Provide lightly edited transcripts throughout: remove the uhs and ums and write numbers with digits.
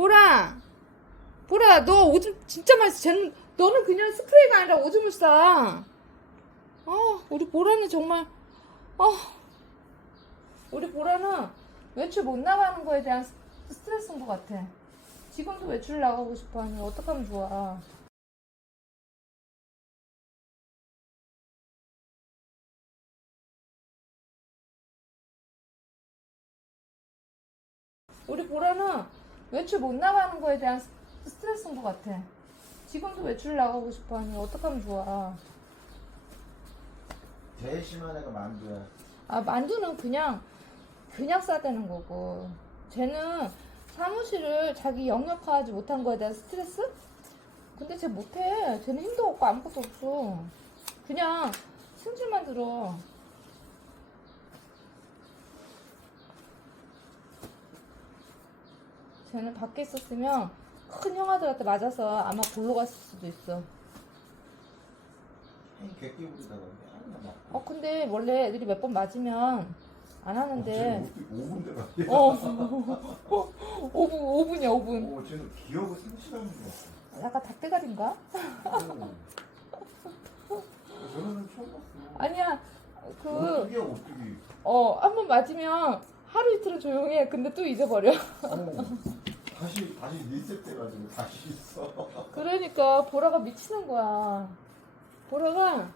보라, 보라, 너 오줌 진짜 맛있어. 너는 그냥 스프레이가 아니라 오줌을 싸. 우리 보라는 정말, 우리 보라는 외출 못 나가는 거에 대한 스트레스인 것 같아. 지금도 외출 나가고 싶어 하니 어떡하면 좋아. 우리 보라는 외출 못 나가는 거에 대한 스트레스인 것 같아. 지금도 외출 나가고 싶어 하니 어떡하면 좋아. 제일 심한 애가 만두야. 만두는 그냥 싸대는 거고. 쟤는 사무실을 자기 영역화하지 못한 거에 대한 스트레스? 근데 쟤 못해. 쟤는 힘도 없고 아무것도 없어. 그냥 승질만 들어. 쟤는 밖에 있었으면 큰 형아들한테 맞아서 아마 골로 갔을 수도 있어. 객기 부리다가 맨날 근데 원래 애들이 몇 번 맞으면 안 하는데. 5분 대가. 5분이야, 5분. 쟤는 기억을 상실하는 것 같아. 약간 닭대가리인가? 저는 처음 봤어. 아니야, 오뚜기야, 오뚜기. 한 번 맞으면 하루 이틀은 조용해. 근데 또 잊어버려. 다시 리셋돼가지고 다시 있어. 그러니까 보라가 미치는 거야. 보라가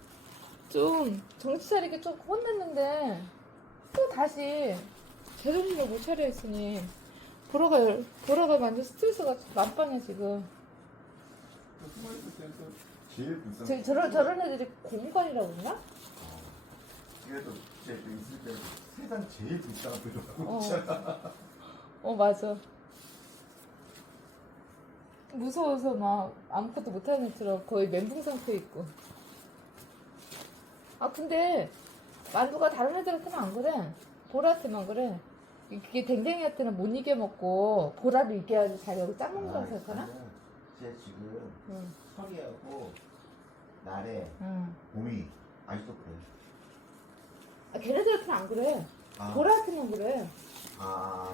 좀 정신 차리게 좀 혼냈는데 또 다시 제정신을 못 차려 있으니 보라가 완전 스트레스가 만빵이야 지금. 숨어있을 때도 제일 비싼. 저런 애들이 공간이라고 그러나? 그래도 쟤 있을 때 세상 제일 비싼 그 있잖아. 맞아. 무서워서 막 아무것도 못하는 애처럼 거의 멘붕 상태에 있고. 근데 만두가 다른 애들한테는 안 그래. 보라한테만 그래. 그게 댕댕이한테는 못 이겨 먹고 보라를 이겨야지 자기가 짱 먹는다고 생각하나? 쟤 지금 석이하고 나래, 봄이 아직도 그래. 걔네들한테는 안 그래. 보라한테만 그래.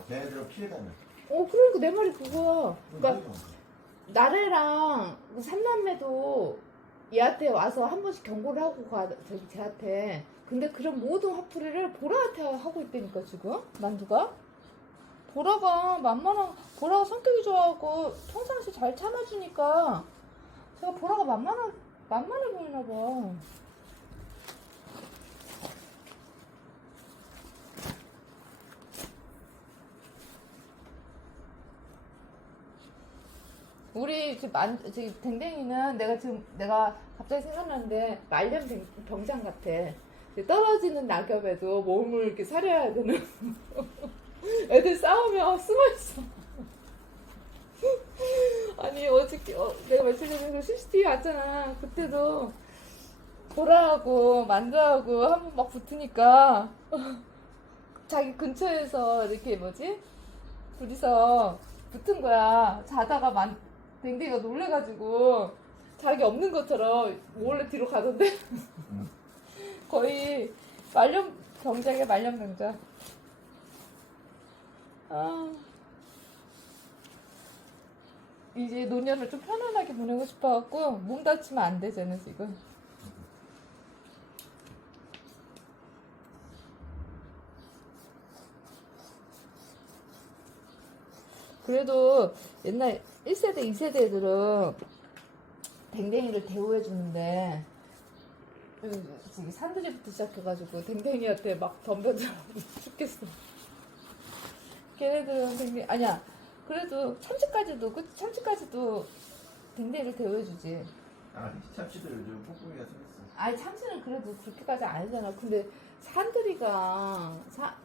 걔네들은 피해가네. 그러니까 내 말이 그거야. 그러니까 나래랑 삼남매도 얘한테 와서 한 번씩 경고를 하고 가, 쟤한테. 근데 그런 모든 화풀이를 보라한테 하고 있다니까, 지금? 만두가? 보라가 성격이 좋아하고 평상시 잘 참아주니까 제가 보라가 만만해 보이나 봐. 우리 지금 댕댕이는 내가 갑자기 생각났는데 말년 병장 같아. 떨어지는 낙엽에도 몸을 이렇게 사려야 되는. 애들 싸우면 숨어있어. 아니 어저께 내가 며칠 전에 그 CCTV 왔잖아. 그때도 보라하고 만두하고 한 번 막 붙으니까 자기 근처에서 이렇게 둘이서 붙은 거야. 자다가 댕댕이가 놀래가지고 자기 없는 것처럼 몰래 뒤로 가던데. 거의 병장이야, 말년병장. 이제 노년을 좀 편안하게 보내고 싶어갖고 몸 다치면 안 돼, 쟤는 지금. 그래도 옛날 1세대, 2세대 애들은 댕댕이를 대우해주는데 산들이부터 시작해가지고 댕댕이한테 막 덤벼들어 죽겠어. 걔네들은 아니야. 그래도 참치까지도 댕댕이를 대우해주지. 참치도 요즘 뽕뽕이가 생겼어. 참치는 그래도 그렇게까지 아니잖아. 근데 산들이가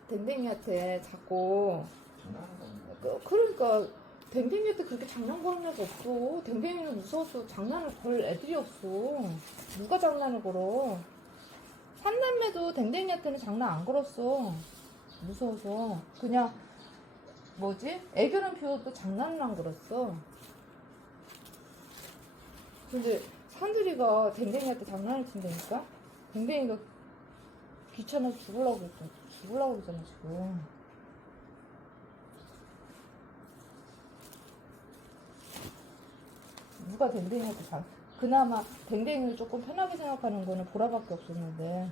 댕댕이한테 자꾸 장난하는 건가? 그러니까 댕댕이한테 그렇게 장난 거는 애가 없어. 댕댕이는 무서워서 장난을 걸 애들이 없어. 누가 장난을 걸어. 삼남매도 댕댕이한테는 장난 안 걸었어. 무서워서. 그냥 애교는 피워도 장난을 안 걸었어. 근데 산들이가 댕댕이한테 장난을 친다니까? 댕댕이가 귀찮아서 죽으려고 그러잖아 지금. 누가 댕댕이한테 그나마 댕댕이를 조금 편하게 생각하는 거는 보라밖에 없었는데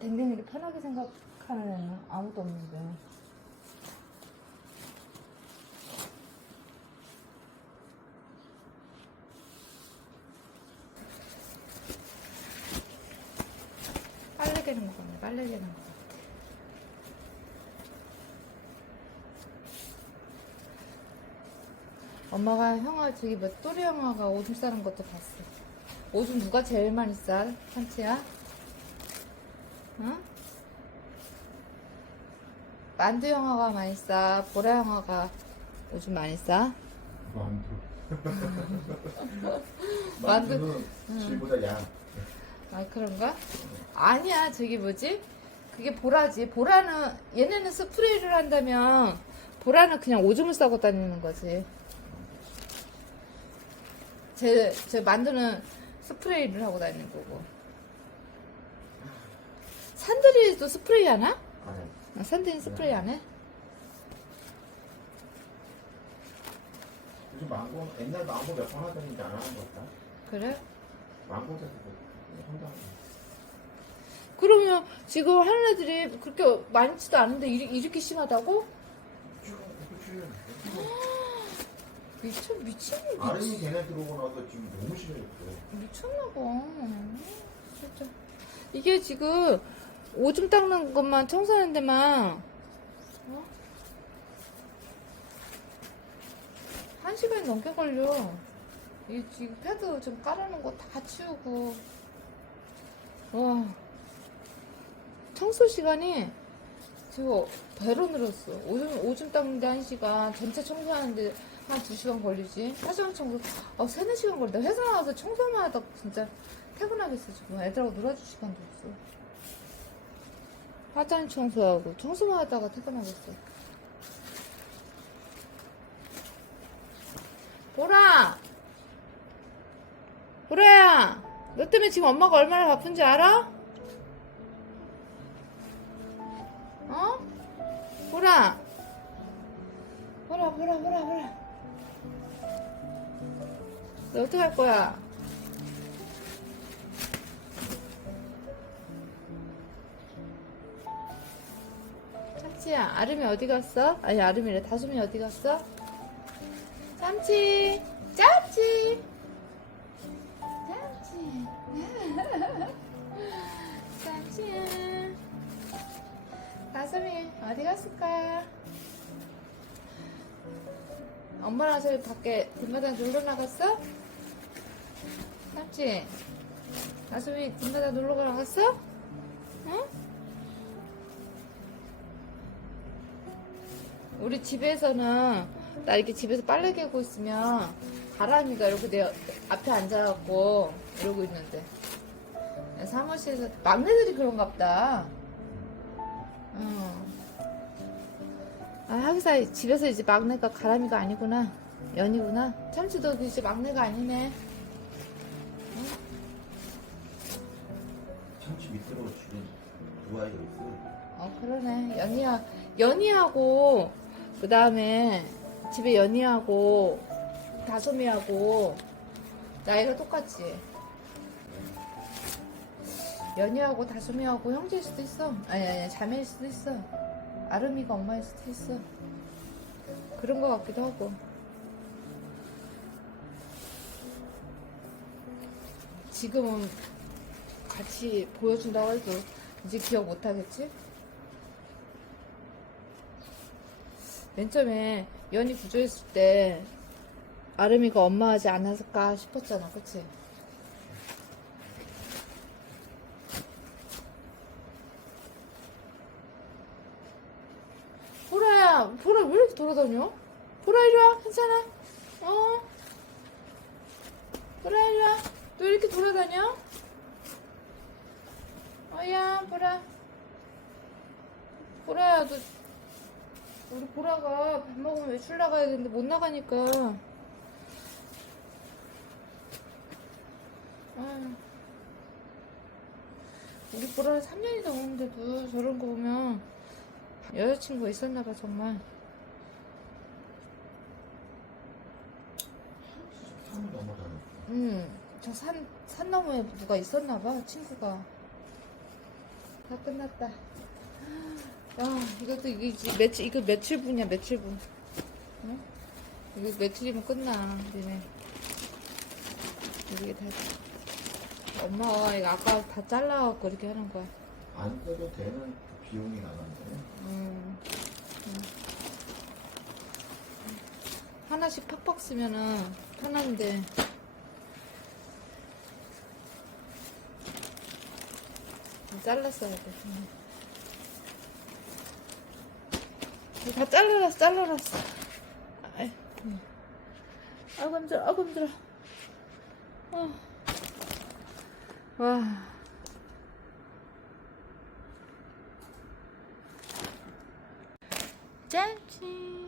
댕댕이를 편하게 생각하는 애는 아무도 없는데. 빨래 개는 거 같네. 빨래 개는 거 같아. 엄마가 형아 저기 뭐 또리 형아가 오줌 싸는 것도 봤어. 오줌 누가 제일 많이 싸? 참치야? 응? 만두 형아가 많이 싸? 보라 형아가 오줌 많이 싸? 만두. 만두. 만두는 실보다 양. 아 그런가? 아니야 저기 뭐지? 그게 보라지. 보라는 얘네는 스프레이를 한다면 보라는 그냥 오줌을 싸고 다니는 거지. 제 만두는 스프레이를 하고 다니는 거고. 산들이도 스프레이 하나? 안 해. 산들이 스프레이 안 해? 요즘 망고 옛날 망고 몇 번 하더니 이제 안 하는 것 같다. 그래? 망고도 혼자 하는 거. 그러면 지금 하는 애들이 그렇게 많지도 않은데 이렇게 심하다고? 아름이 걔네 들어오고 나서 지금 너무 심해졌어. 미쳤나봐. 진짜. 이게 지금 오줌 닦는 것만 청소하는 데만 어? 1시간이 넘게 걸려. 이 지금 패드 좀 깔아놓은 거 다 치우고. 와. 청소 시간이 지금 배로 늘었어. 오줌 닦는데 1시간, 전체 청소하는데 한 2시간 걸리지. 화장 청소, 3, 4시간 걸린다. 회사 나와서 청소만 하다 진짜 퇴근하겠어, 지금. 애들하고 놀아줄 시간도 없어. 화장 청소하고, 청소만 하다가 퇴근하겠어. 보라! 보라야! 너 때문에 지금 엄마가 얼마나 바쁜지 알아? 어? 보라! 보라. 너 어떡할 거야? 참치야, 아름이 어디 갔어? 아니, 아름이래. 다솜이 어디 갔어? 참치! 참치! 참치야. 다솜이 어디 갔을까? 엄마랑 저기 밖에 뒷마당 놀러 나갔어? 참치, 다솜이 뒷마당 놀러 나갔어? 응? 우리 집에서는 나 이렇게 집에서 빨래 개고 있으면 가람이가 이렇게 내 앞에 앉아갖고 이러고 있는데 사무실에서 막내들이 그런가 보다. 아, 하기사 집에서 이제 막내가 가람이가 아니구나. 연이구나. 참치도 이제 막내가 아니네. 응? 참치 밑으로 지금 두 아이가 있어. 그러네. 연이하고, 그 다음에 집에 연이하고, 다솜이하고, 나이가 똑같지. 연이하고 다솜이하고 형제일 수도 있어. 아니, 자매일 수도 있어. 아름이가 엄마일 수도 있어. 그런 거 같기도 하고. 지금은 같이 보여준다고 해도 이제 기억 못 하겠지? 맨 처음에 연이 구조했을 때 아름이가 엄마 하지 않았을까 싶었잖아, 그치? 보라 왜 이렇게 돌아다녀? 보라 이리 와, 괜찮아? 보라 이리 와. 너 이렇게 돌아다녀? 야, 보라야, 너 우리 보라가 밥 먹으면 외출 나가야 되는데 못 나가니까. 우리 보라는 3년이 넘었는데도 저런 거 보면 여자친구가 있었나봐, 정말. 저 산나무에 누가 있었나봐, 친구가. 다 끝났다. 와, 이것도, 이거 며칠분이야, 며칠분. 응? 이거 며칠이면 끝나, 니네. 이게 다, 엄마가 이거 아까 다 잘라갖고 이렇게 하는 거야. 안 써도 되는 비용이 나간대. 하나씩 팍팍 쓰면은 편한데. 잘랐어야 돼. 다 잘라놨어. 아이고, 힘들어. 와. 짠치.